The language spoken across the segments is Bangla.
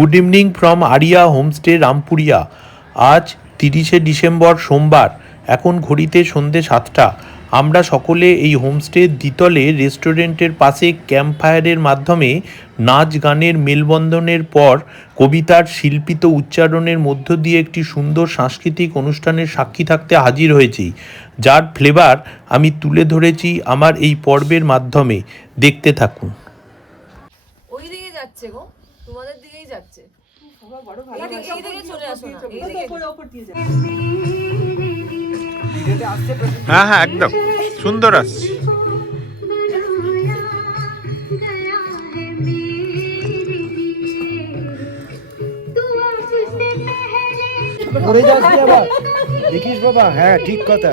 Good evening from Ariya homestay Rampuria. আজ 30শে ডিসেম্বর সোমবার। এখন ঘড়িতে সন্ধে 7টা। আমরা সকলে এই হোমস্টের দ্বিতলে রেস্টুরেন্টের পাশে ক্যাম্প ফায়ারের মাধ্যমে নাচ গানের মেলবন্ধনের পর কবিতার শিল্পিত উচ্চারণের মধ্য দিয়ে একটি সুন্দর সাংস্কৃতিক অনুষ্ঠানের সাক্ষী থাকতে হাজির হয়েছি, যার ফ্লেভার আমি তুলে ধরেছি আমার এই পর্বের মাধ্যমে। দেখতে থাকুন। ওই দিকে যাচ্ছে গো, তোমাদের দিকেই যাচ্ছে। এই দিকে চলে আসো না, এই দিকে। হ্যাঁ হ্যাঁ, একদম সুন্দর আসছে। পড়ে যাস না আবার, দেখিস বাবা। হ্যাঁ, ঠিক কথা।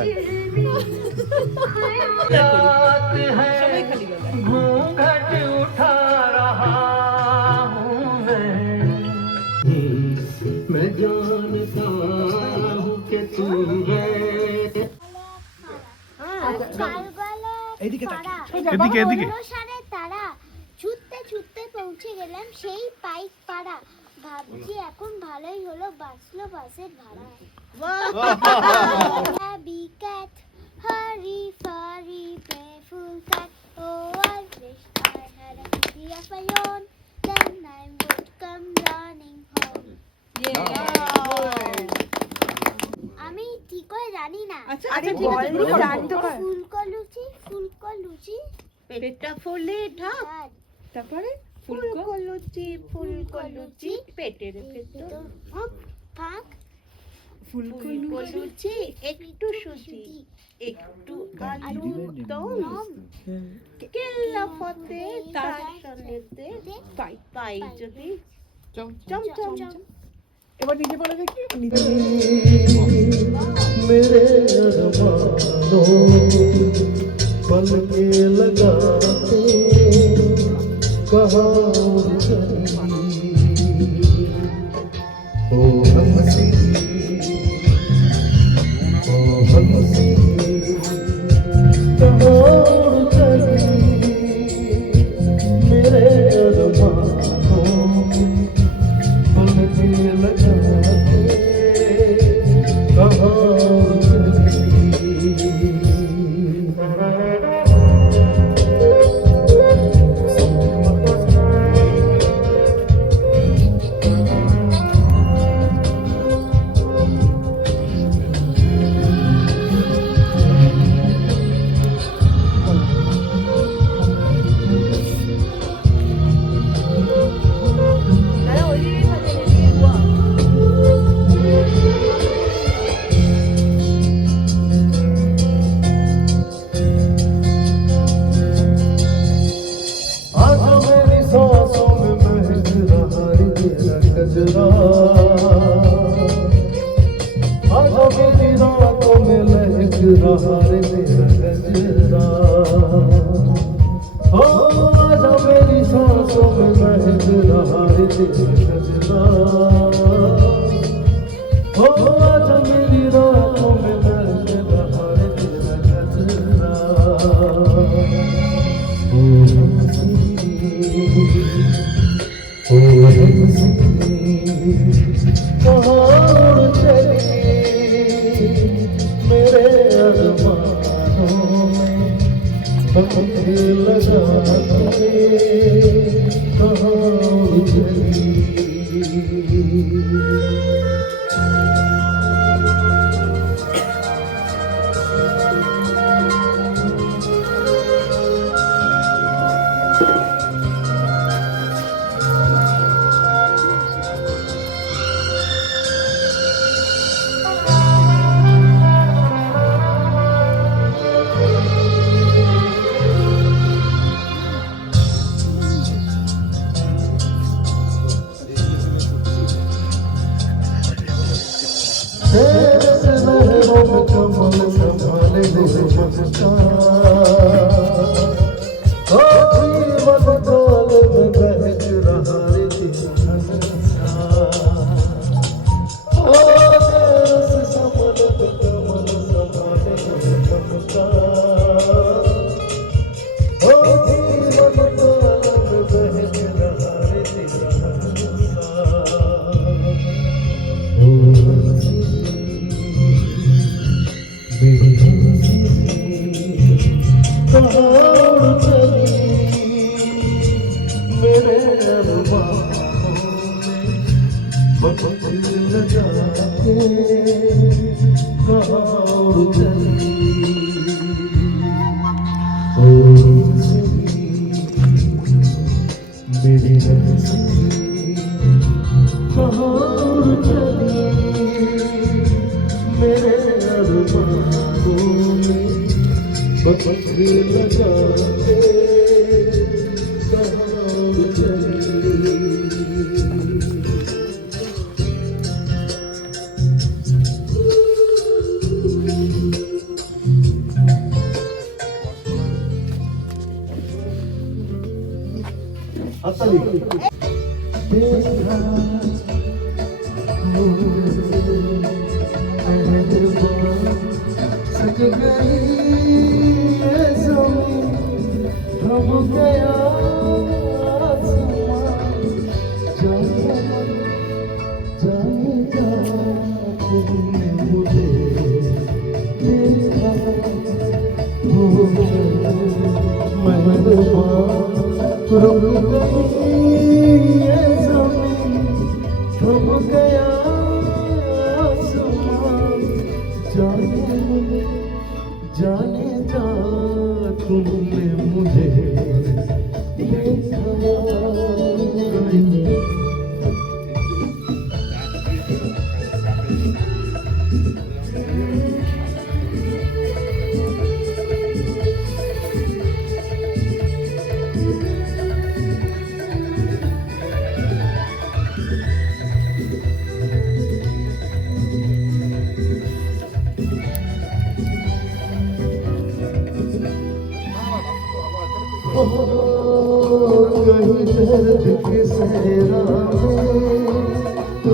এদিকে এদিকে। তারা ছুটতে ছুটতে পৌঁছে গেলাম সেই পাইক পাড়া। ভাবছি এখন ভালোই হলো, বাঁচলো বাসের ভাড়া। Happy cat, hurry, furry, playful cat. Oh, I wish I had a kitty of my own. Then I would come running home. আমি ঠিক করে জানি না। আরে ঠিক আছে, তুমি জানতে পারো। ফুলকো লুচি পেটটা ফুলে ঢাক, তারপরে ফুলকো লুচি পেটের ভেতর ফাঁক। ফুলকো লুচি একটু সুজি একটু আলুর দম কেল্লা ফতে তার সঙ্গেতে পাই পাই যদি চম চম চম। এবার নিজে বলে দেখি। मेरे अरमानों पल के लगाते कहाँ चली ओ हंसी कहाँ चली मेरे अरमानों पल के लगाते कहाँ कहाँ उड़ चली ओ हंसनी मेरी हंसनी कहाँ उड़ चली मेरे अरमानों में बपक लगा के कहाँ उड़ चली अतली देखा सक गई ये ज़मीन थम गया आसमां जाने जा तुमने मुझे देखा हो रुक गई ये ज़मीन थम गया आसमां जाने जा तुमने मुझे देखा कहीं दर्द के सहरा में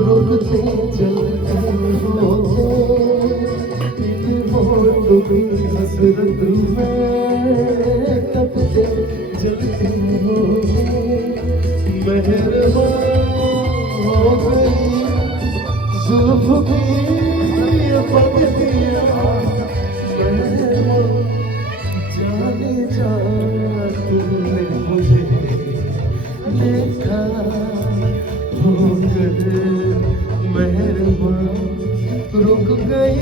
रुकते चलते होते डूबी हसरत में कपते जलते होते मेहरबान हो गई जुल्फ भी पक दिया मेहरबान जाने जा तुमने मुझे देखा होकर मेहरबान रुक गई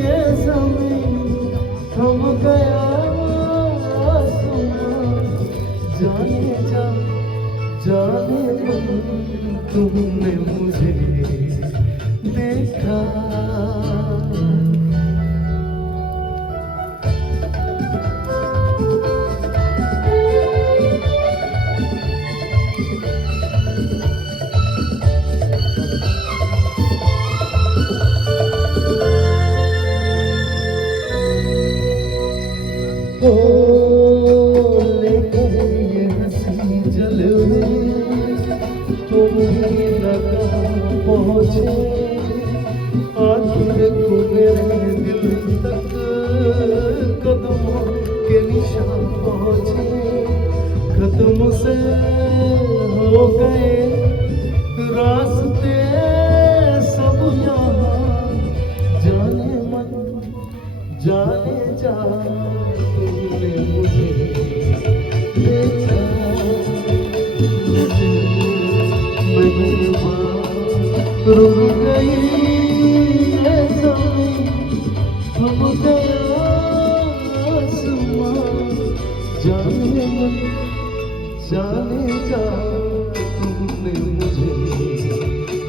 ये ज़मीन थम गया आसमां जाने जा तुमने मुझे देखा लेकिन ये हंसी जलवे तुम्हें लगा पहुँचे आखिर को मेरे दिल तक कदमों के निशान पहुँचे कदम से हो गए रास्ते सब यहाँ जाने मन जाने जा तुमने मुझे देखा रुक गई ये ज़मीन थम गया आसमां जाने मन जाने जा तुमने मुझे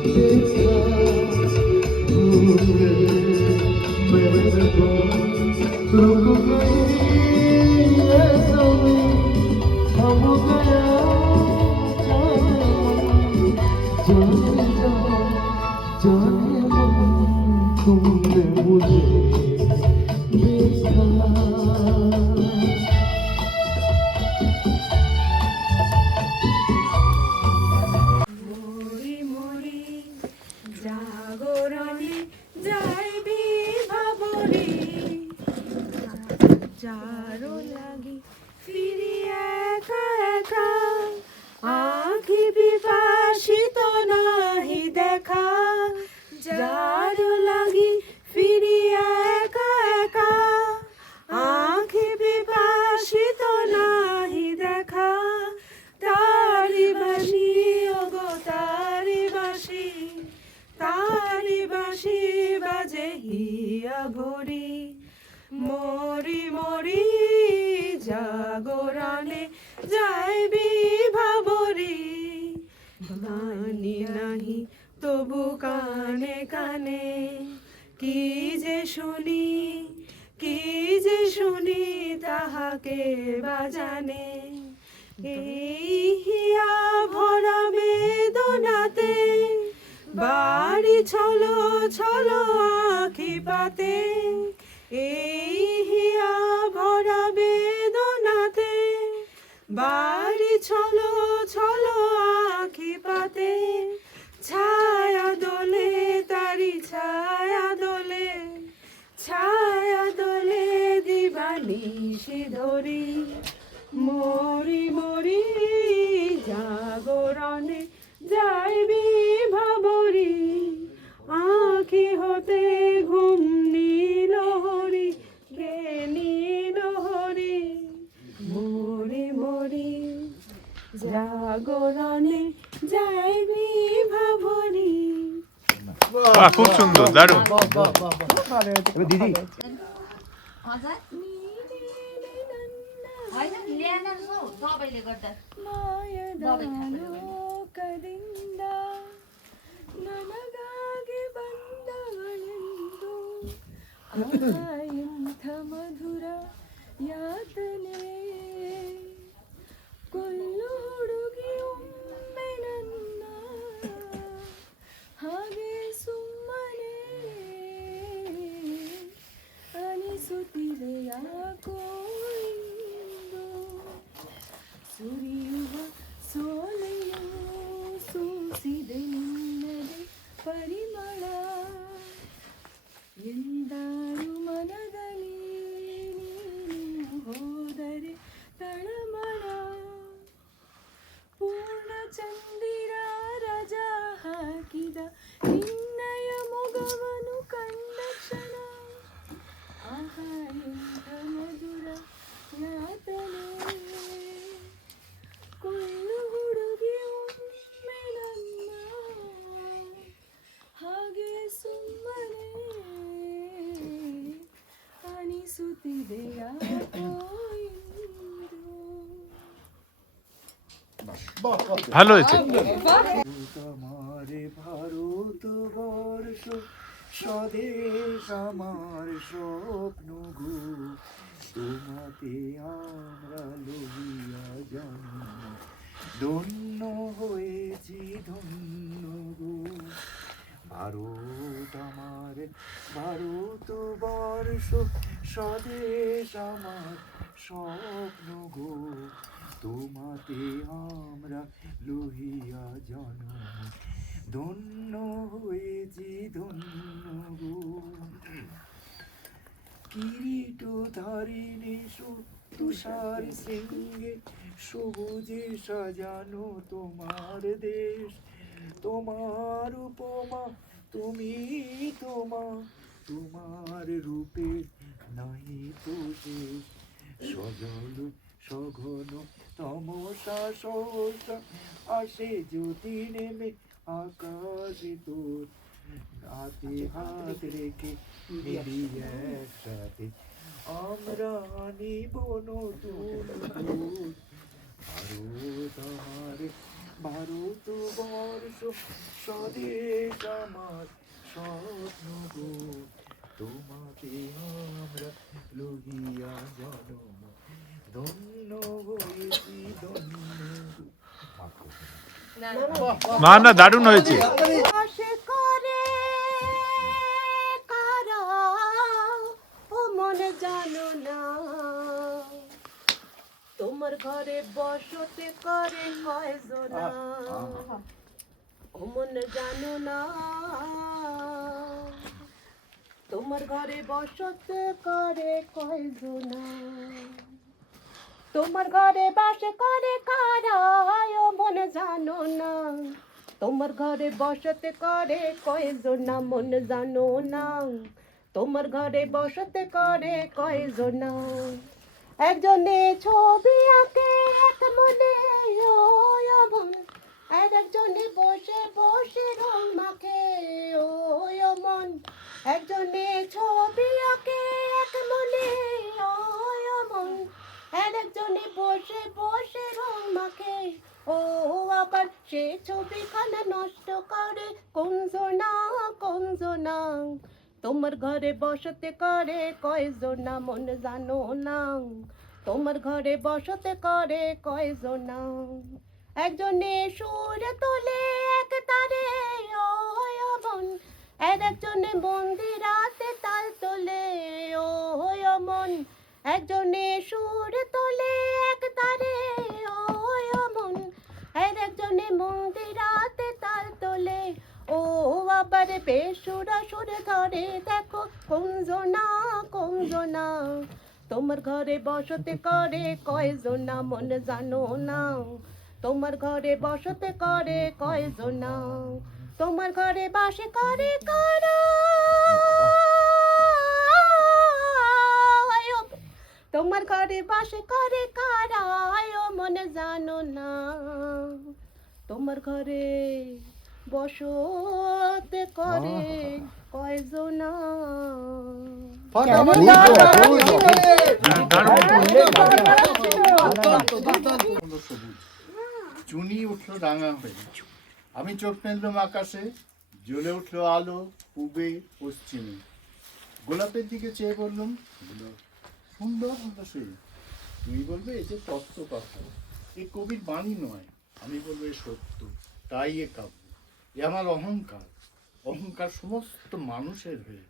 देखा मेहरबान रुक गई ये ज़मीन थम गया जाने मन तुमने मुझे देखा মরি মরি জাগরণে যাইবি ভাবরে যারো লাগি ফিরি একা একা আঁখি বিপাসিত নাহি দেখা যারো লাগি ফিরি একা একা আঁখি বিপাসিত নাহি দেখা তারি বাসি ওগো তারি বাসি বাজে হিয়া ঘড়ি মরি মরি জাগরণে যাইবি ভাবরি জানি নাহি তবু কানে কানে কি যে শুনি তাহাকে বাজানে এই হিয়া ভরা বেদনাতে বাড়ি ছলো ছলো আখি পাতে এই হিয়া ভরা বেদনাতে বাড়ি ছলো ছলো আখি পাতে ছায়া দোলে তারি ছায়া দোলে দিবানিশি ধরি মরি মরি জাগরণে যাইবি ভাবরি আঁখি হতে ঘুম নীল হরি গে নীল হরি মরি মরি জাগরণে যাইবি ভাবরি। খুব সুন্দর, দারুণ। এবার দিদি ಮಾಯದಾನೋ ಕದಿಂದ ನನಗಾಗಿ ಬಂದವಳೆಂದು ಇಂಥ ಮಧುರ ಯಾತನೆ ಕೊಲ್ಲು ಹುಡುಗಿ ಒಮ್ಮೆ ನನ್ನ ಹಾಗೆ ಸುಮ್ಮನೆ ಅನಿಸುತ್ತಿದೆ ಯಾಕೋ ಇಂದು ಸುರಿಯುವ ಸೋಲೆಯೋ ಸೂಸಿದೆ ನಿನ್ನದೆ ಪರಿಮಳ ಎಂದಾರು ಮನದಲ್ಲಿ ನೀನು ಹೋದರೆ ತಳಮಳ ಪೂರ್ಣ ಚಂದಿರ ರಜ ಹಾಕಿದ ನಿನ್ನಯ ಮೊಗವನು ಕಂಡ ಕ್ಷಣ ಆಹಾ ಎಂಥ ಮಧುರ ಯಾತನೆ ಕೊಲ್ಲು ಹುಡುಗಿ ಒಮ್ಮೆ ನನ್ನ ಹಾಗೆ ಸುಮ್ಮನೆ ಅನಿಸುತ್ತಿದೆ ಯಾಕೋ ಇಂದು। ভালো হয়েছে। তোমারে ভারতবর্ষ স্বদেশ আমার স্বপ্ন গো তোমাতে আমরা লইয়া জন্ম ধন্য হয়েছি ধন্য গো ভারত আমার ভারতবর্ষ স্বদেশ আমার স্বপ্ন গো তোমাতে আমরা লইয়া জন্ম ধন্য হয়েছি ধন্য গো কিরীট ধারিণী তুষার সিংহে সবুজে সাজানো তোমার দেশ তোমার উপমা তুমি তোমার রূপে নাহি তো শেষ সজল সঘন তমসা সহসা আসে জ্যোতি নেমে আকাশে তোর হাতে হাত রেখে মিলি একসাথে আমরা আনিব নতুন ভোর ভারত আমার ভারতবর্ষ স্বদেশ আমার স্বপ্ন গো তোমাকে আমরা লইয়া জন্ম ধন্য হয়েছি ধন্য না না, দারুণ হয়েছে। আশে করে কারা ও মনে জানো না তোমার ঘরে বসতে করে কয়জনা ও মনে জানো না তোমার ঘরে বসতে করে কয়জনা তোমার ঘরে বাস করে কারা ও মনে জানো না তোমার ঘরে বসতে করে কয়জনা মনে জানো না তোমার ঘরে বসতে করে কয়জনা একজনে ছবি আঁকে এক মনে আর একজনে বসে বসে রং মাখে ও মন, একজনে ছবি আঁকে এক মনে ও মন, আর একজনে বসে বসে রং মাখে ও আবার সে ছবিখানা নষ্ট করে কোনজনা কোনজনা। তোমার ঘরে বসতে করে কয়জনা মন জানো না, তোমার ঘরে বসতে করে কয়জনা। একজনে সুর তোলে এক তারে ও মন, আর একজনে মন্দিরাতে তাল তোলে ও মন, একজনে সুর তোলে এক তারে ও মন, আর একজনে মন্দিরাতে তাল তোলে ও আবার বেসুরা সুরে ঘরে দেখো কোনজনা কোনজনা। তোমার ঘরে বসতে করে কয়জনা মন জানো না, তোমার ঘরে বসতে করে কয়জনা। তোমার ঘরে বাসে করে কারা, তোমার ঘরে বাসে করে কারা ও মন জানো না, তোমার ঘরে বসতে করে কয়জনা। হলো সবুজ, চুনি উঠলো রাঙা হয়ে, আমি চোখ মেললাম আকাশে, জ্বলে উঠলো আলো পূবে পশ্চিমে। গোলাপের দিকে চেয়ে বললাম, সুন্দর হলো সে। তুমি বলবে এ যে তত্ত্ব কথা, এ কবির বাণী নয়। আমি বলবো এ সত্য, তাই এ কাব্য। এ আমার অহংকার, অহংকার সমস্ত মানুষের হয়ে।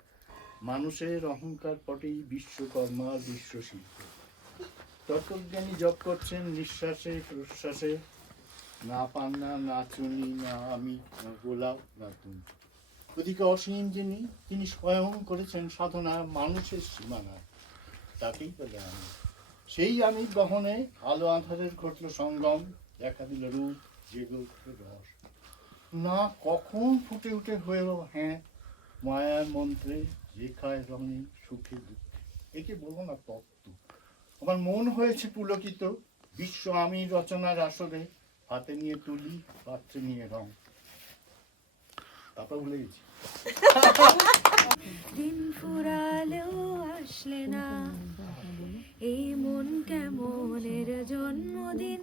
মানুষের অহংকার পটেই বিশ্বকর্মার বিশ্বশিল্প। তত্ত্বজ্ঞানী জপ করছেন নিঃশ্বাসে প্রশ্বাসে, না পান্না না চুনি না আমি না গোলাপ না তুমি। ওদিকে অসীম যিনি, তিনি স্বয়ং করেছেন সাধনা মানুষের সীমানা, তাকেই বলে আমি। সেই আমি গহনে আলো আঁধারের ঘটল সঙ্গম, দেখা দিল রূপ জেগে উঠল রস। না কখন ফুটে উঠে হয়েও হ্যাঁ মায়ার মন্ত্রে, রেখায় রঙে সুখে দুঃখে। একে বলবো না তত্ত্ব। আমার মন হয়েছে পুলকিত, বিশ্ব আমি রচনার আসরে, হাতে নিয়ে তুলি পাত্রে নিয়ে রং। তারপর ভুলে গেছি। দিন ফুরালেও আসলে না, এই মন কেমনের জন্মদিন,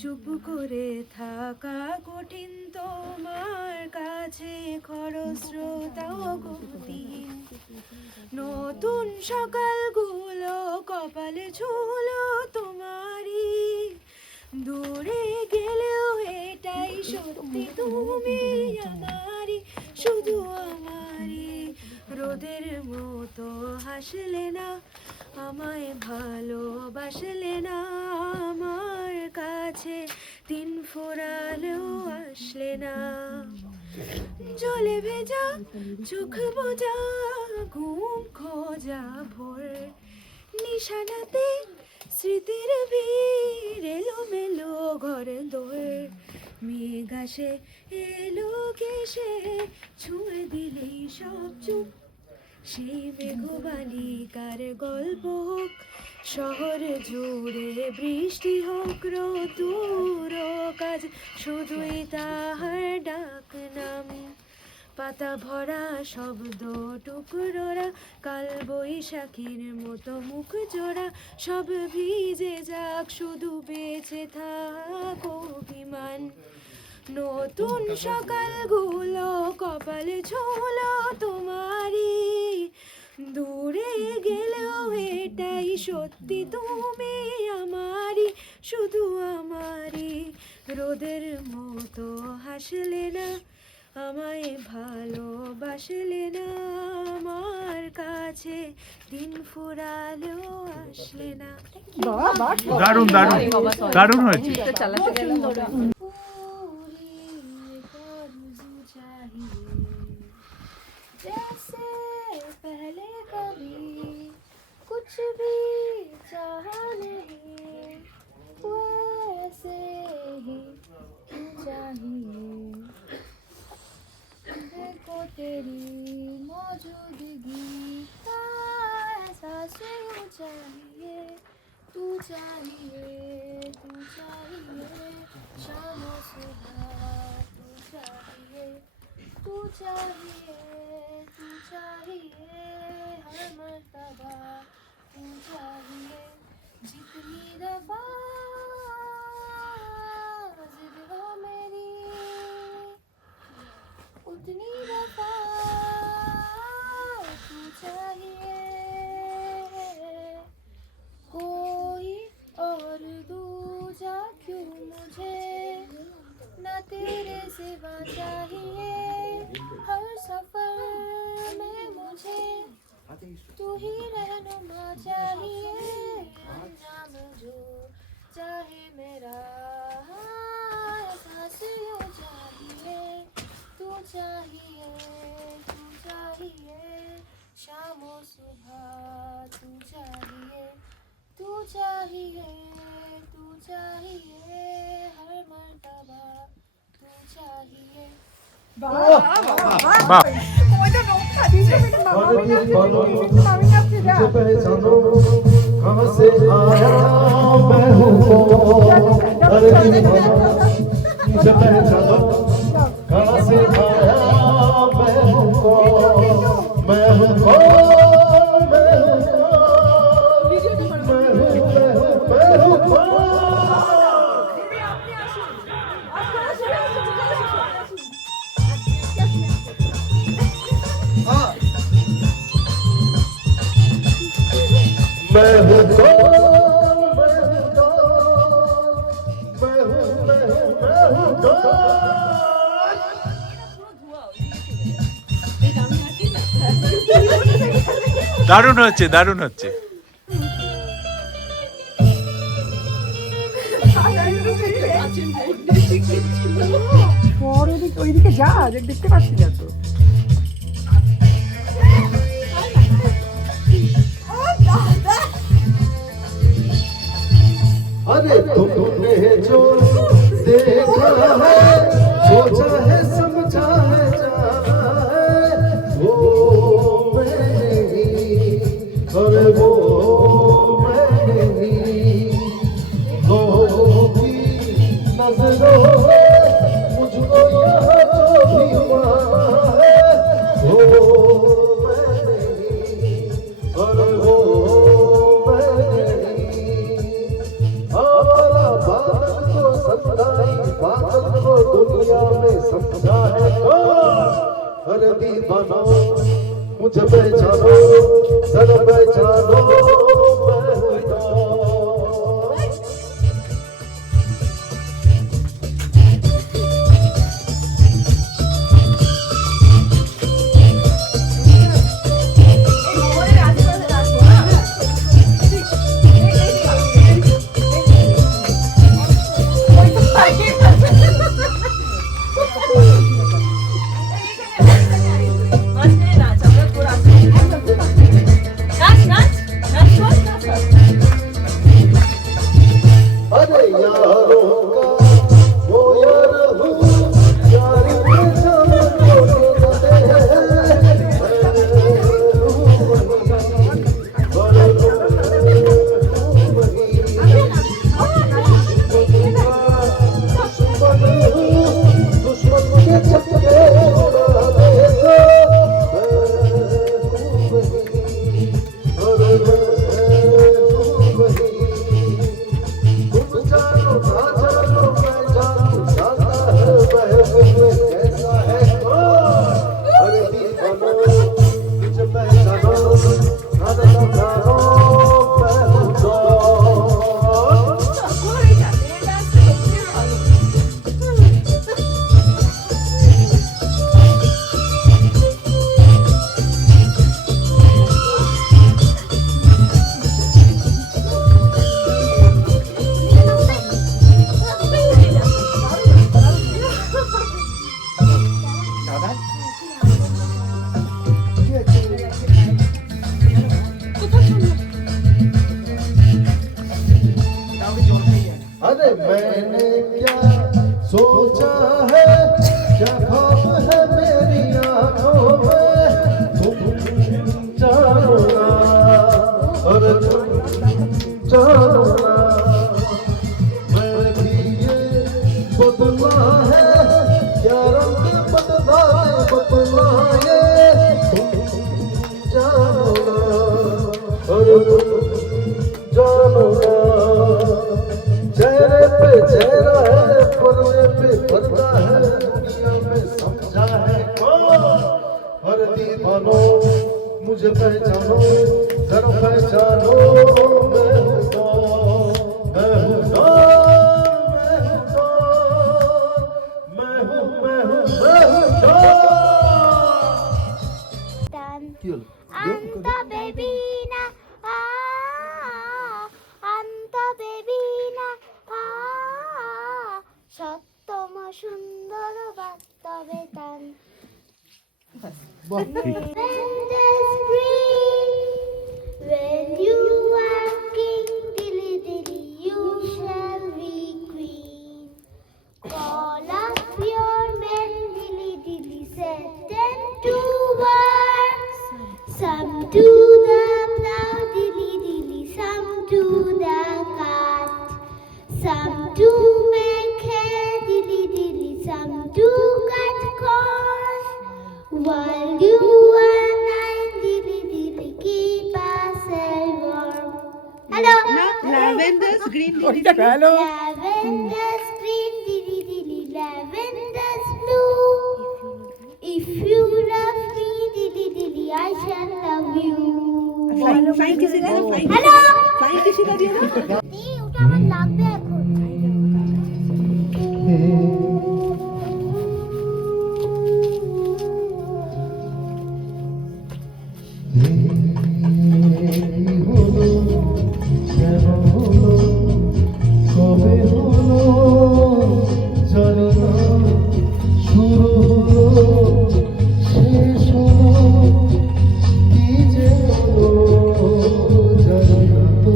চুপ করে থাকা কঠিন তোমার কাছে, খরস্রোতাও গতিহীন। নতুন সকালগুলো কপালে ঝুলো তোমারই, দূরে গেলেও এটাই সত্যি তুমি আমারই, শুধু আমারই। রোদের মতো হাসলে না, আমায় ভালোবাসলে না, আমার কাছে দিন ফুরালেও আসলে না। জলে ভেজা চোখ বোঝা ঘুম খোঁজা ভোর, নিশানাতে স্মৃতির ভিড়, এলো মেলো ঘর দোর। মেঘ আসে এলো কেসে, ছুঁয়ে দিলেই সব চুপ। সেই মেঘবালিকার গল্প হোক, শহর জুড়ে বৃষ্টি হোক, রোদুর কাজ শুধুই তাহার ডাক নাম। পাতা ভরা শব্দ টুকরোরা, কাল বৈশাখীর মতো মুখ জোড়া, সব ভিজে যাক শুধু বেঁচে থাক অভিমান। নতুন সকালগুলো কপালে ঝোলো তোমারই, দূরে গেলেও এটাই সত্যি তুমি আমারই, শুধু আমারই। রোদের মতো হাসলে না, আমায় ভালোবাসলে না, আমার কাছে দিন ফুরালেও আসলে না। দারুণ দারুণ দারুণ হয়েছে। চালাতে গেলাম जैसे पहले कभी कुछ भी चाहा नहीं, वैसे ही चाहिए देखो तेरी मौजूदगी का एहसास यूं चाहिए, तू चाहिए शाम और सुबह तू चाहिए हर मर्तबा तू चाहिए जितनी दफा जिद हो मेरी उतनी दफा तू चाहिए कोई और दूजा क्यों मुझे ना तेरे सिवा चाहिए हर सफर में मुझे तू ही रहनुमा चाहिए अंजाम जो चाहे मेरा एहसास यूं चाहिए तू चाहिए शाम और सुबह तू चाहिए हर मर्तबा तू चाहिए मुझे पहचानो कहाँ से आया मैं हूँ कौन अरे दीवाना मुझे पहचानो कहाँ से आया मैं हूँ कौन मैं हूँ দারুণ হচ্ছে দারুণ হচ্ছে ওইদিকে যা দেখতে পাচ্ছি না তো अरे तुमने जो देखा है सोचा है समझा है जाना है वो मैं नहीं अरे वो मैं नहीं लोगों की नजरों में मुझको यहाँ जो भी हुआ है वो मैं नहीं अरे वो दुनिया में समझा है हर दीवाना मुझे पहचानो जरा पहचानो मैं हूँ अरे मैंने क्या सोचा है क्या ख्वाब है मेरी आंखों में तुम जानो ना और तुम जानो जानो ना और तुम जानो ना चेहरे पे चेहरा है पर्दे पे पर्दा है दुनिया में समझा है कौन हर दीवानो मुझे पहचानो जरा पहचानो मैं हूँ कौन मैं हूँ कौन मैं हूँ कौन Done. Anta baby na anta baby na সত্যম সুন্দর বাস্তবে তান When the spring, when you are king, dilly dilly, you shall be queen. Call up your men, dilly dilly, set them to work. Some to the plow, dilly dilly, some to the cart, some to make hay, dilly dilly, some to cut corn. While you and I, dilly dilly, keep ourselves warm. Hello. Lavender's green Lavender's green, dilly dilly, lavender's blue. If you love me, dilly dilly, I shall love you. Hello. এই ওটা আমার লাগবে এখন। কবে হলো জানি না শুরু হলো শেষ হলো কি যে হলো জানি না তো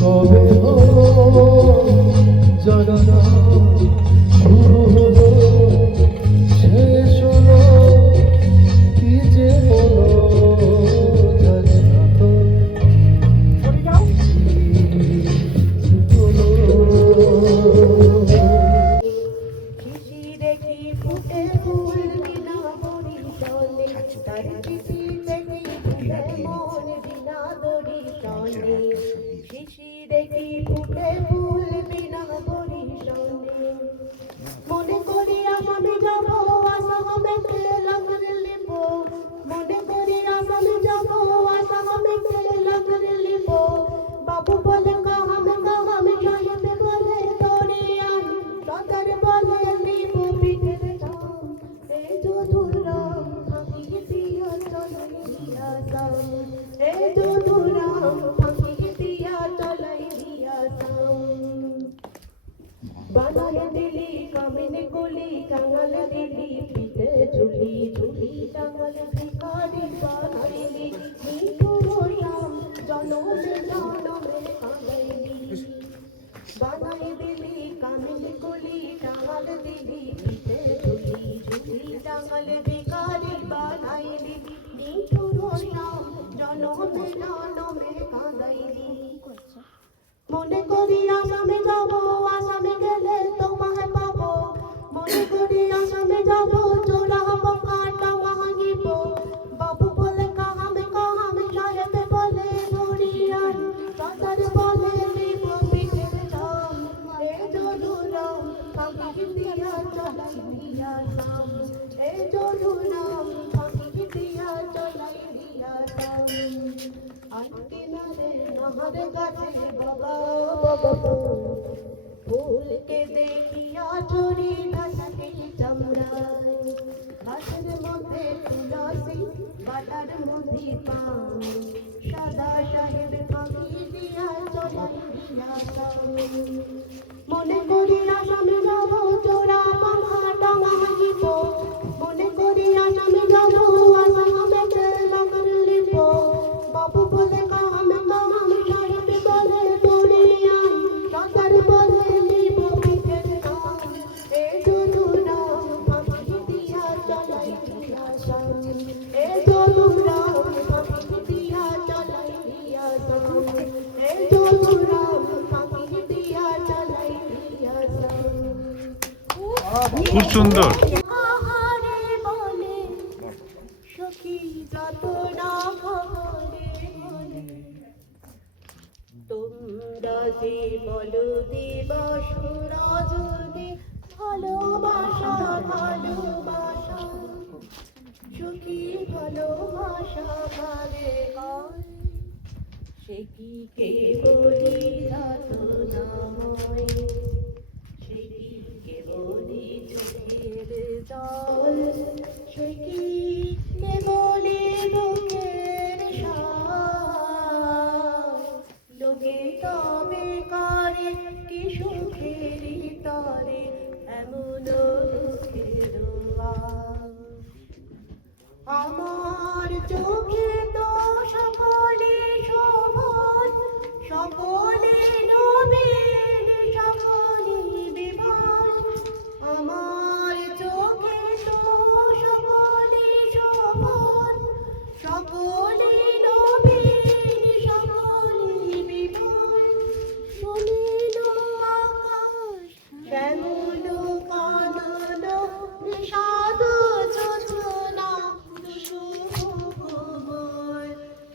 কবে হলো জানি না শুরু হলো শেষ হলো কি যে হলো জানি না তো শিশিরে কি ফুটে ফুল বিনা দড়ি চলে তার শিশিরে কি ফুটে মন বিনা দড়ি চলে শিশিরে কি ফুটে ফুল বিনা দড়ি চলে মনে করি আসামে যাব আসামে লাগর লিব মনে করি আসামে যাব আসামে লাগর লিব বাবু বলে কাহামে সাহেব বলে তোরে আন সদর বলে লিব পিঠের চাম এই যদুরাম ফাঁকি দিয়া চলাই দিয়া যাম এই যদুরাম ফাঁকি দিয়া চলাই দিয়া যাম বানালে দিলি কামিনে গলি টাঙালে দিলি পিঠে ঝুলি ঝুলি টাঙালে ভিখারি বানাইলি নিপুরাম জনমে জনমে কাঁদাইলি বানাই দিলি কামিনে গলি টাঙালে দিলি পিঠে ঝুলি ঝুলি টাঙালে ভিখারি বানাইলি নিপুরাম জনমে জনমে কাঁদাইলি মনে করি আসামে যাব আসামে গেলে তোমায় পাবো মনে করি আসামে যাব চোরা হবো কাটা ভাঙিব বাবু বলে কাহামে সাহেব বলে ধরিয়ান সদর বলে লিব পিঠের চাম এ যদুরাম ফাঁকি দিয়া চলাই দিয়া যাম এ যদুরাম ফাঁকি দিয়া চলাই দিয়া যাম আজকে না রে নাহারে গাছে বাবা বাবা ফুলকে দেখিয়া চুরি ঢাকি চামড়ায় হাতের মধ্যে তুলসী বাটার মধ্যে পান সাদা সাহেব ফাঁকি দিয়া চলাই দিয়া মনে করি আসামে যাব চোরা পাখা টাঙাইব মনে করি আসামে যাব আসামে লাগর লিব বাবু বলে কাহামে সাহেব বলে দড়িয়ান সদর বলে লিব পিঠের চাম এ যদুরাম ফাঁকি দিয়া চলাই দিয়া যাম এ যদুরাম ফাঁকি দিয়া চলাই দিয়া যাম এ যদুরাম ফাঁকি দিয়া চলাই দিয়া যাম খুব সুন্দর। আহারে বলে সখী যত না ঘরে বলে তোমরা যে বলো দিবস রজনী ভালোবাসা ভালোবাসা সখী ভালোবাসা ভাবে হয় সে কি কে বলি যাতনাময় সে কি কে বলি চোখের জল সে কি কে বলি মুখের সার লোকে তবে করে কি সুখেরই তরে এমন দুঃখের আমার চোখে তো সকলে শোভন সকলে নবীন সকলে বিমান আমার চোখে তো সকলে শোভন সকলে নবীন সকলে বিমান শুনিল আকাশ শ্যামল কানন সাধু যোজনা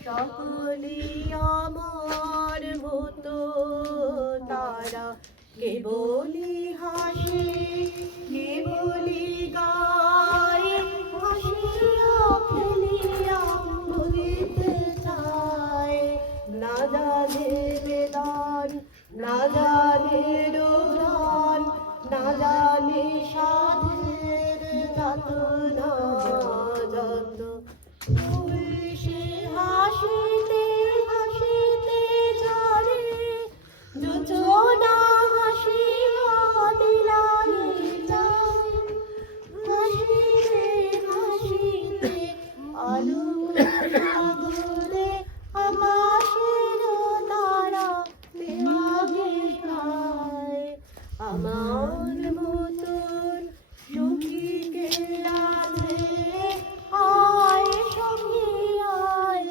সকলে আমার মতো তারা কেবলি হাসে কেবলি গায়ে হাসিয়া খেলিয়া বলিতে চায় না জানে বেদান না জানে রোগান না জানে সাধের যাতনা যত সে হাসিতে হাসিতে ঝরে যোজনা হাসিয়া বিলায়ে যায় হাসিতে হাসিতে আলোক সাগরে আকাশের তারা দেওয়াগে খায় আমার মতন সখীকে রাধে আয় সখী আয়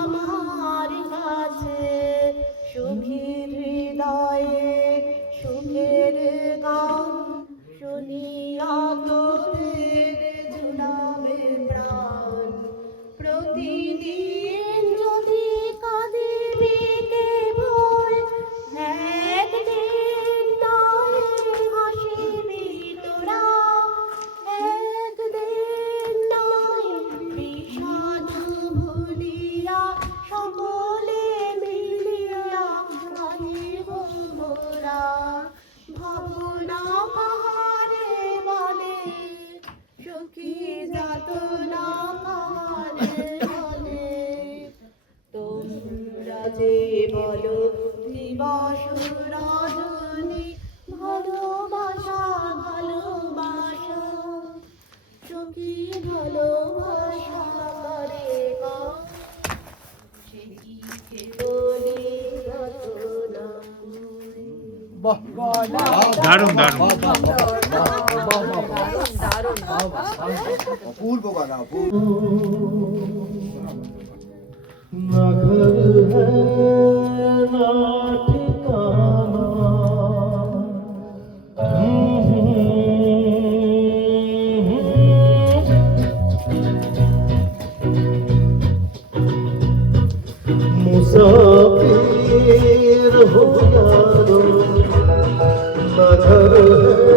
আমার কাছে সুখীর হৃদয়ে সুখের গান শুনিয়া তোদের জুড়াবে প্রাণ প্রতিদিন যদি কাঁদিবি কেবল একদিন নয় হাসিবি তোরা একদিন নয় বিষাদ ভুলিয়া সকলে মিলিয়া গাহিব মোরা ভাবনা পাহাড়ে বলে সখী যাতনা পাহাড়ে বলে তোমরা যে বলো দিবস রজনী ভালোবাসা ভালোবাসা সখী ভালোবাসা করে গো সে কি কে বলে যাতনা বাহ দারুণ দারুণ। অপূর্ব গান অপূর্ব। न घर है न ठिकाना मुसाफिर हो यारो न घर है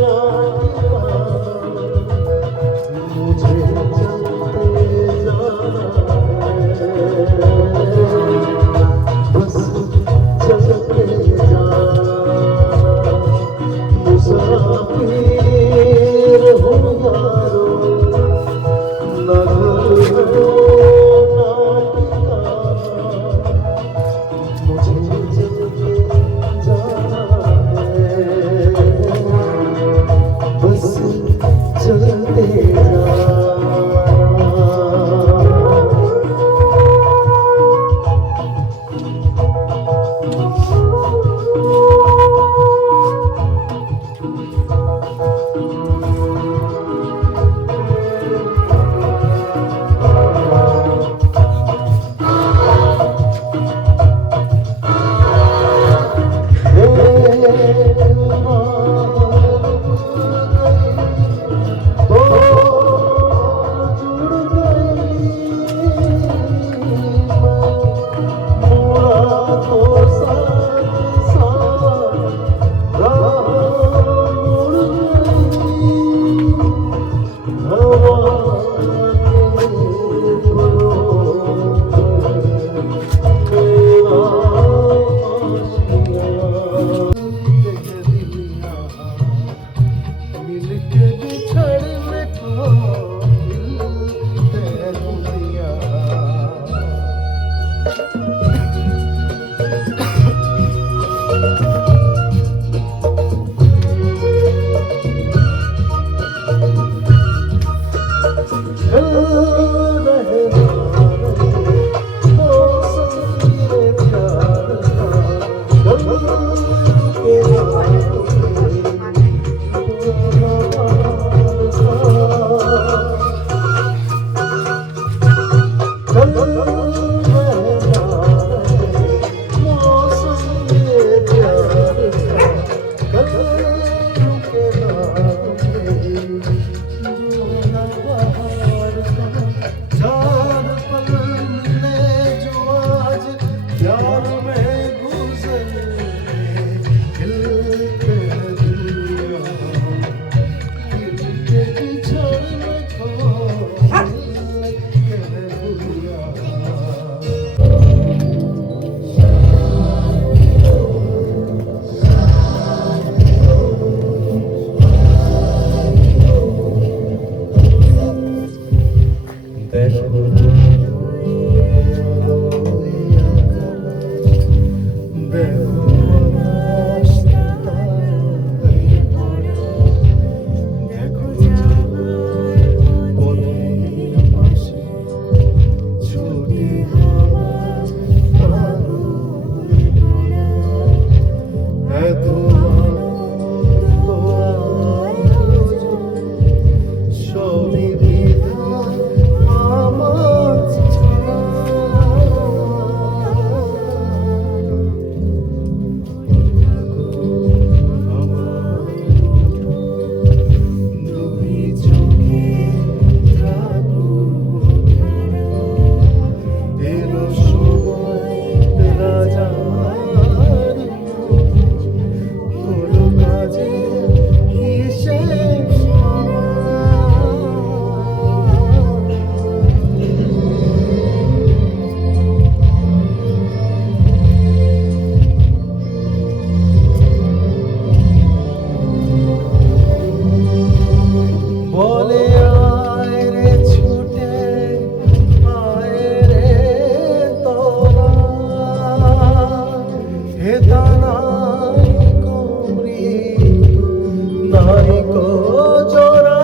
न ठिकाना मुझे चलते जाना है बस जोरा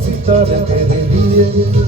सितारे तेरे लिए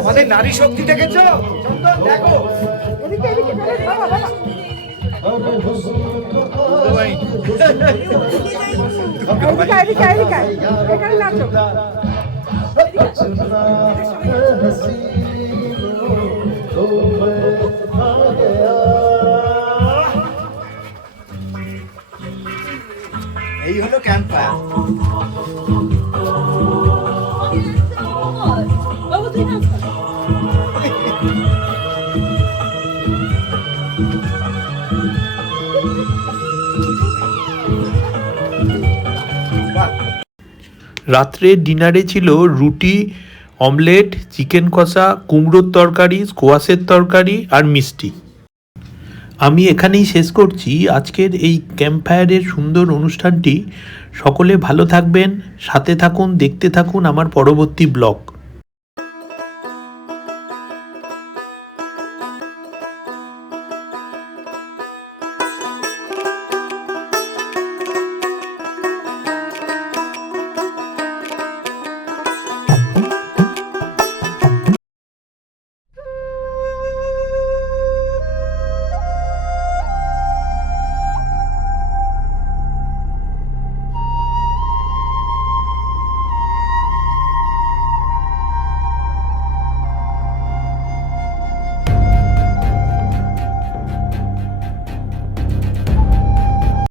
আমাদের নারী শক্তি দেখেছো চন্দন দেখো এখানে নাচো এই হলো ক্যাম্প ফায়ার। রাত্রে ডিনারে ছিল রুটি, অমলেট, চিকেন কষা, কুমড়োর তরকারি, স্কোয়াশের তরকারি আর মিষ্টি। আমি এখানেই শেষ করছি আজকের এই ক্যাম্প ফায়ারের সুন্দর অনুষ্ঠানটি। সকলে ভালো থাকবেন, সাথে থাকুন, দেখতে থাকুন আমার পরবর্তী ব্লগ।